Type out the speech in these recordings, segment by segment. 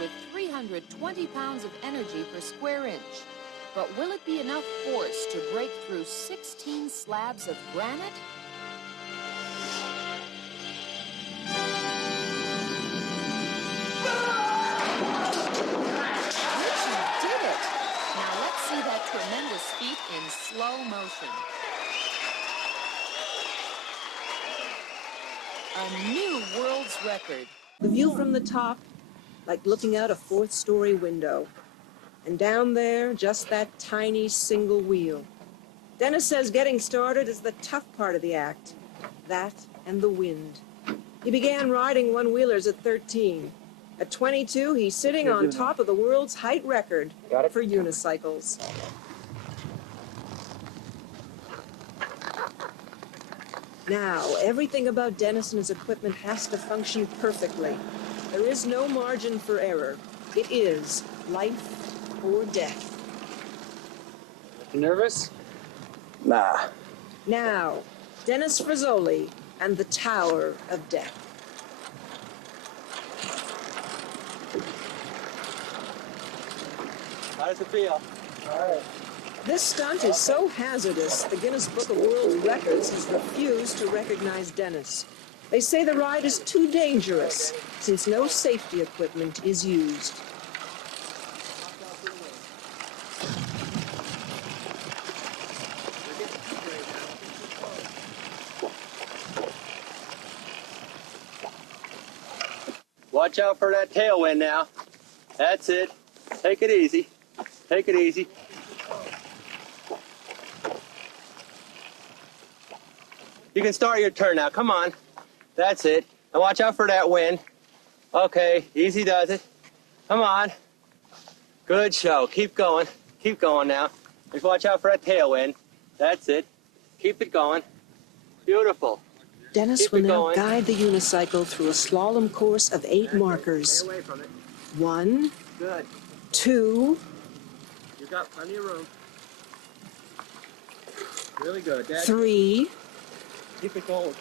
with 320 pounds of energy per square inch. But will it be enough force to break through 16 slabs of granite? Richie did it! Now let's see that tremendous feat in slow motion. A new world's record. The view from the top, like looking out a fourth-story window. And down there, just that tiny single wheel. Dennis says getting started is the tough part of the act. That and the wind. He began riding one-wheelers at 13. At 22, he's sitting on top of the world's height record for unicycles. Now, everything about Dennis and his equipment has to function perfectly. There is no margin for error. It is life or death. You nervous? Nah. Now, Dennis Frizzoli and the Tower of Death. How does it feel? All right. This stunt is so hazardous, the Guinness Book of World Records has refused to recognize Dennis. They say the ride is too dangerous, since no safety equipment is used. Watch out for that tailwind now. That's it. Take it easy. Take it easy. You can start your turn now. Come on. That's it. And watch out for that wind. Okay, easy does it. Come on. Good show. Keep going. Keep going now. Just watch out for that tailwind. That's it. Keep it going. Beautiful. Dennis will now guide the unicycle through a slalom course of 8 markers. Stay away from it. 1, Good. 2, You've got plenty of room. Really good. Dad, 3, keep it going.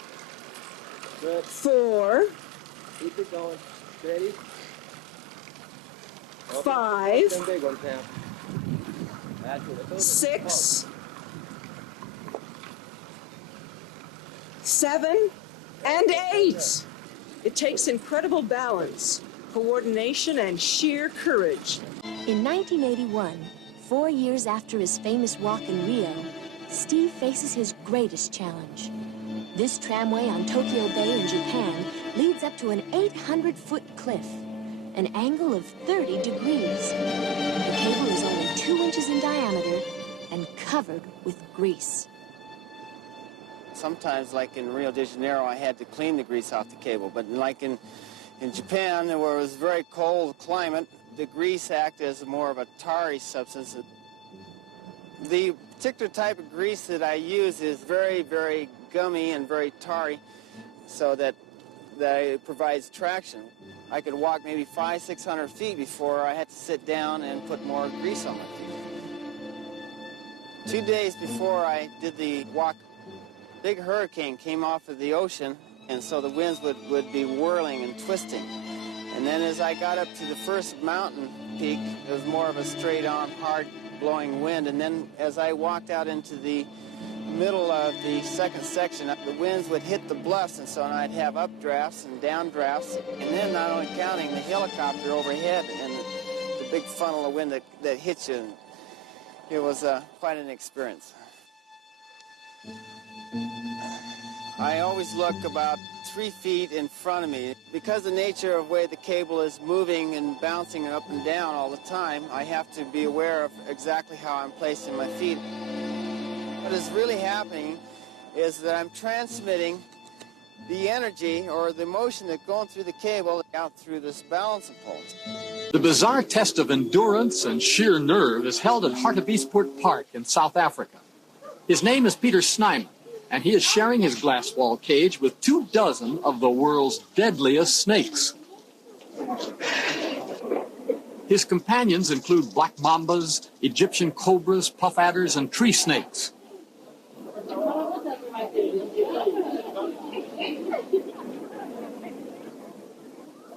Good. 4, Keep it going. Steady. 5, Them big ones now. That's it. 6, 7, and 8. It takes incredible balance, coordination, and sheer courage. In 1981, 4 years after his famous walk in Rio, Steve faces his greatest challenge. This tramway on Tokyo Bay in Japan leads up to an 800-foot cliff, an angle of 30 degrees. The cable is only 2 inches in diameter and covered with grease. Sometimes, like in Rio de Janeiro, I had to clean the grease off the cable. But like in Japan, where it was very cold climate, the grease acted as more of a tarry substance. The particular type of grease that I use is very, very gummy and very tarry, so that it provides traction. I could walk maybe 500-600 feet before I had to sit down and put more grease on my feet. 2 days before I did the walk, a big hurricane came off of the ocean, and so the winds would be whirling and twisting. And then as I got up to the first mountain peak, it was more of a straight-on, hard-blowing wind. And then as I walked out into the middle of the second section, the winds would hit the bluffs, and so I'd have updrafts and downdrafts. And then not only counting the helicopter overhead and the big funnel of wind that hit you. It was quite an experience. I always look about 3 feet in front of me. Because the nature of the way the cable is moving and bouncing up and down all the time, I have to be aware of exactly how I'm placing my feet. What is really happening is that I'm transmitting the energy or the motion that's going through the cable out through this balancing pole. The bizarre test of endurance and sheer nerve is held at Hartbeespoort Park in South Africa. His name is Peter Snyman, and he is sharing his glass wall cage with 24 of the world's deadliest snakes. His companions include black mambas, Egyptian cobras, puff adders, and tree snakes.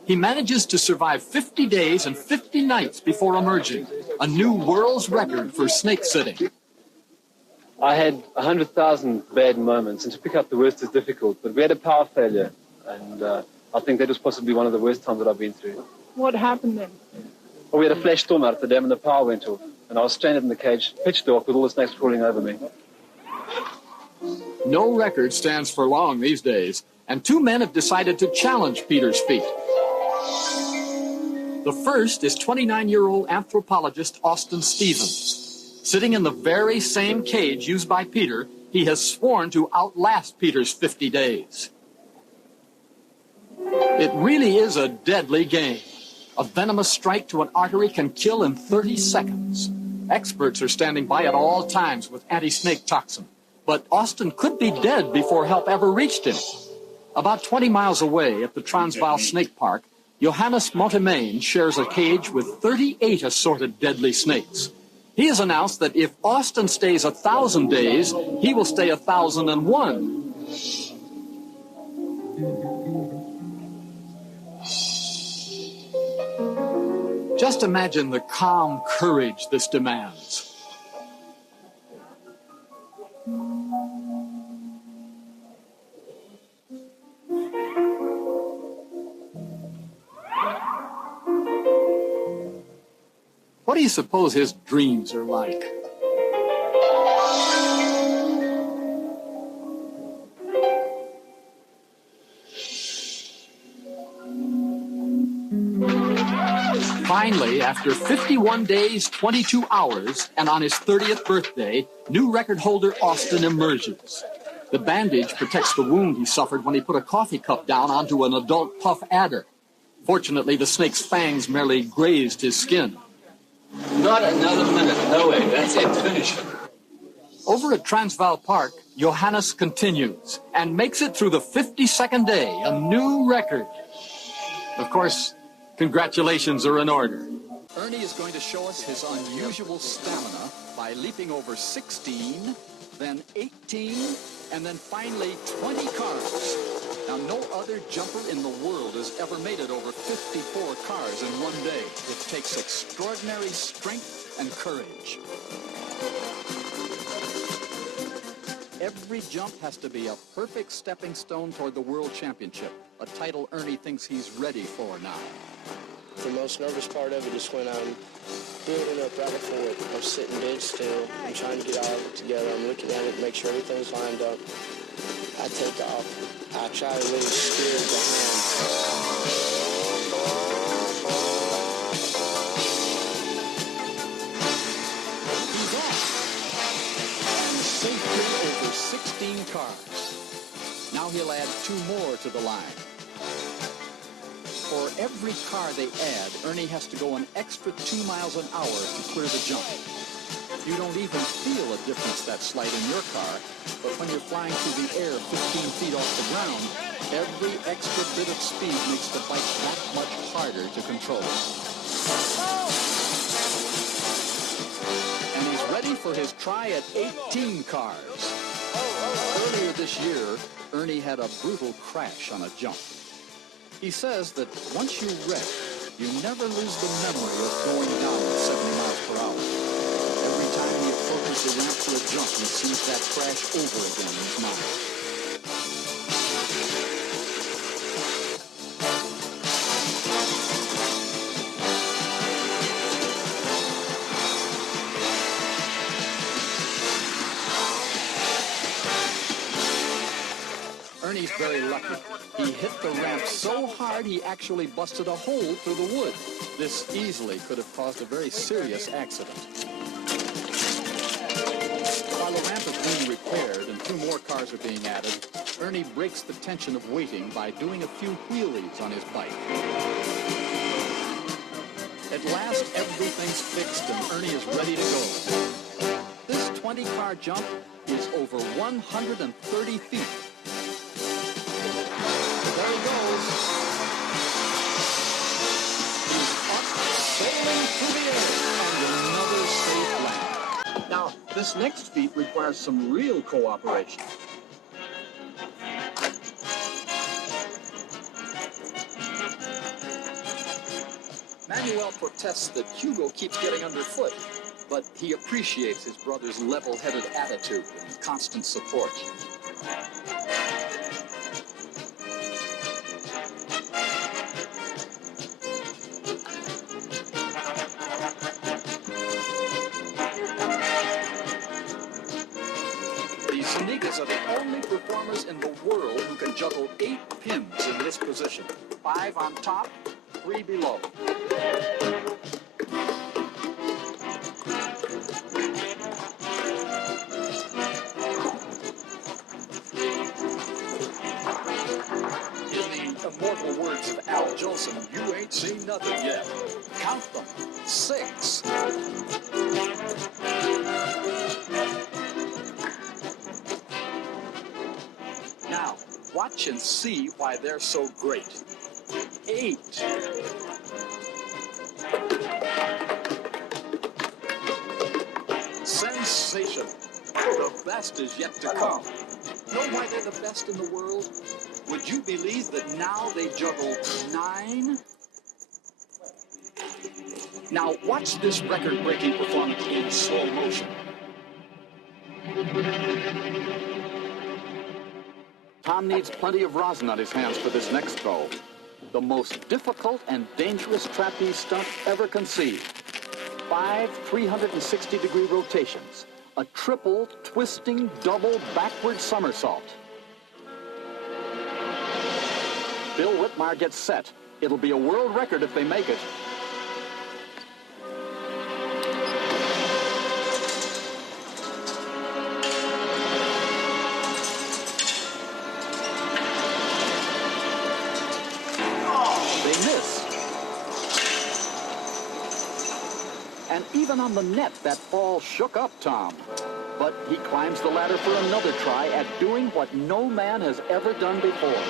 he manages to survive 50 days and 50 nights before emerging, a new world's record for snake sitting. I had 100,000 bad moments, and to pick up the worst is difficult, but we had a power failure, and I think that was possibly one of the worst times that I've been through. What happened then? Well, we had a flash storm out at the dam and the power went off, and I was stranded in the cage, pitch dark, with all the snakes crawling over me. No record stands for long these days, and two men have decided to challenge Peter's feat. The first is 29-year-old anthropologist Austin Stevens. Sitting in the very same cage used by Peter, he has sworn to outlast Peter's 50 days. It really is a deadly game. A venomous strike to an artery can kill in 30 seconds. Experts are standing by at all times with anti-snake toxin. But Austin could be dead before help ever reached him. About 20 miles away at the Transvaal Snake Park, Johannes Montemain shares a cage with 38 assorted deadly snakes. He has announced that if Austin stays 1,000 days, he will stay 1,001. Just imagine the calm courage this demands. What do you suppose his dreams are like? Finally, after 51 days, 22 hours, and on his 30th birthday, new record holder Austin emerges. The bandage protects the wound he suffered when he put a coffee cup down onto an adult puff adder. Fortunately, the snake's fangs merely grazed his skin. Not another minute. No way. That's it. Finish it. Over at Transvaal Park, Johannes continues and makes it through the 52nd day, a new record. Of course, congratulations are in order. Ernie is going to show us his unusual stamina by leaping over 16, then 18, and then finally 20 cars. Now, no other jumper in the world has ever made it over 54 cars in one day. It takes extraordinary strength and courage. Every jump has to be a perfect stepping stone toward the World Championship, a title Ernie thinks he's ready for now. The most nervous part of it is when I'm building up right before it. I'm sitting dead still. I'm trying to get all of it together. I'm looking at it, make sure everything's lined up. I take off. I try to leave steer behind. He's off. And safely over 16 cars. Now he'll add 2 more to the line. For every car they add, Ernie has to go an extra 2 miles an hour to clear the jump. You don't even feel a difference that slight in your car, but when you're flying through the air 15 feet off the ground, every extra bit of speed makes the bike that much harder to control. And he's ready for his try at 18 cars. Earlier this year, Ernie had a brutal crash on a jump. He says that once you wreck, you never lose the memory of going down at 70 miles per hour. Every time he approaches the ramp for a jump, he sees that crash over again in his mind. Ernie's very lucky. He hit the ramp so hard he actually busted a hole through the wood. This easily could have caused a very serious accident. While the ramp is being repaired and 2 more cars are being added, Ernie breaks the tension of waiting by doing a few wheelies on his bike. At last, everything's fixed and Ernie is ready to go. This 20-car jump is over 130 feet. There he goes. He's up, sailing through the air, and another safe land. Now, this next feat requires some real cooperation. Manuel protests that Hugo keeps getting underfoot, but he appreciates his brother's level-headed attitude and constant support. The Zunigas are the only performers in the world who can juggle 8 pins in this position. 5 on top, 3 below. In the immortal words of Al Jolson, you ain't seen nothing yet. Count them. 6. Now, watch and see why they're so great. 8. Sensation. The best is yet to come. Know why they're the best in the world? Would you believe that now they juggle 9? Now watch this record-breaking performance in slow motion. Tom needs plenty of rosin on his hands for this next throw. The most difficult and dangerous trapeze stunt ever conceived. 5 360-degree rotations. A triple, twisting, double, backward somersault. Bill Whitmire gets set. It'll be a world record if they make it. And even on the net, that fall shook up Tom. But he climbs the ladder for another try at doing what no man has ever done before.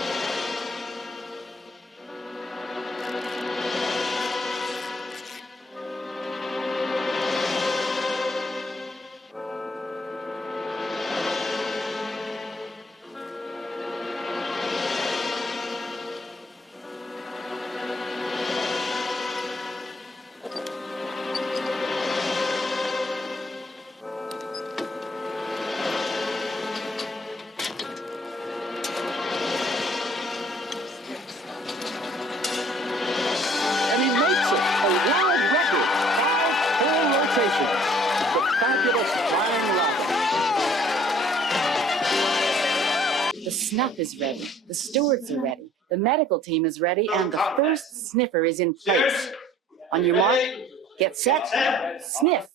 The snuff is ready, the stewards are ready, the medical team is ready, and the first sniffer is in place. On your mark, get set, sniff.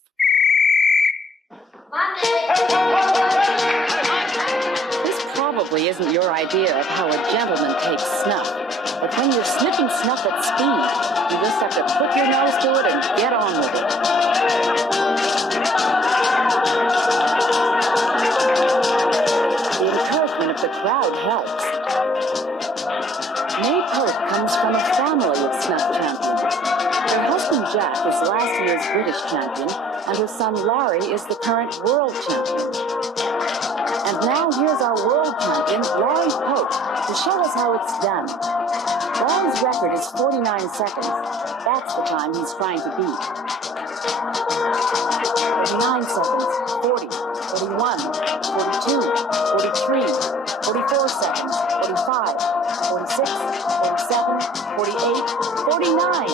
This probably isn't your idea of how a gentleman takes snuff, but when you're sniffing snuff at speed, you just have to put your nose to it and get on with it. The crowd helps. May Pope comes from a family of snuff champions. Her husband Jack is last year's British champion, and her son Larry is the current world champion. And now here's our world champion, Larry Pope, to show us how it's done. Larry's record is 49 seconds. That's the time he's trying to beat. 39 seconds, 40, 41, 42, 43, 44 seconds, 45, 46, 47, 48, 49.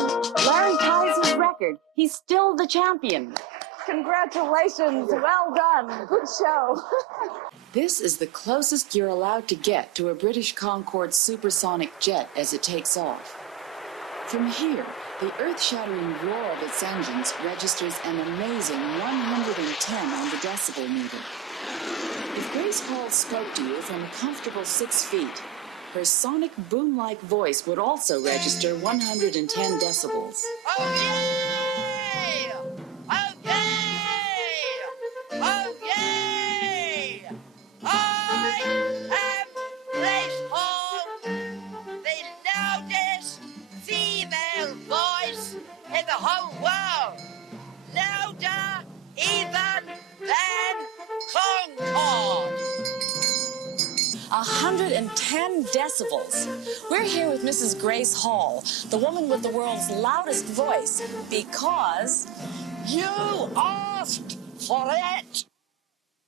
Larry ties his record. He's still the champion. Congratulations. Well done. Good show. This is the closest you're allowed to get to a British Concorde supersonic jet as it takes off. From here, the earth-shattering roar of its engines registers an amazing 110 on the decibel meter. If Grace Hall spoke to you from a comfortable 6 feet, her sonic boom-like voice would also register 110 decibels. Oh, yeah! Oh, yeah! Oh, yeah! I am Grace Hall, the loudest female voice in the whole world. Louder even than Concorde. 110 decibels. We're here with Mrs. Grace Hall, the woman with the world's loudest voice, because You asked for it.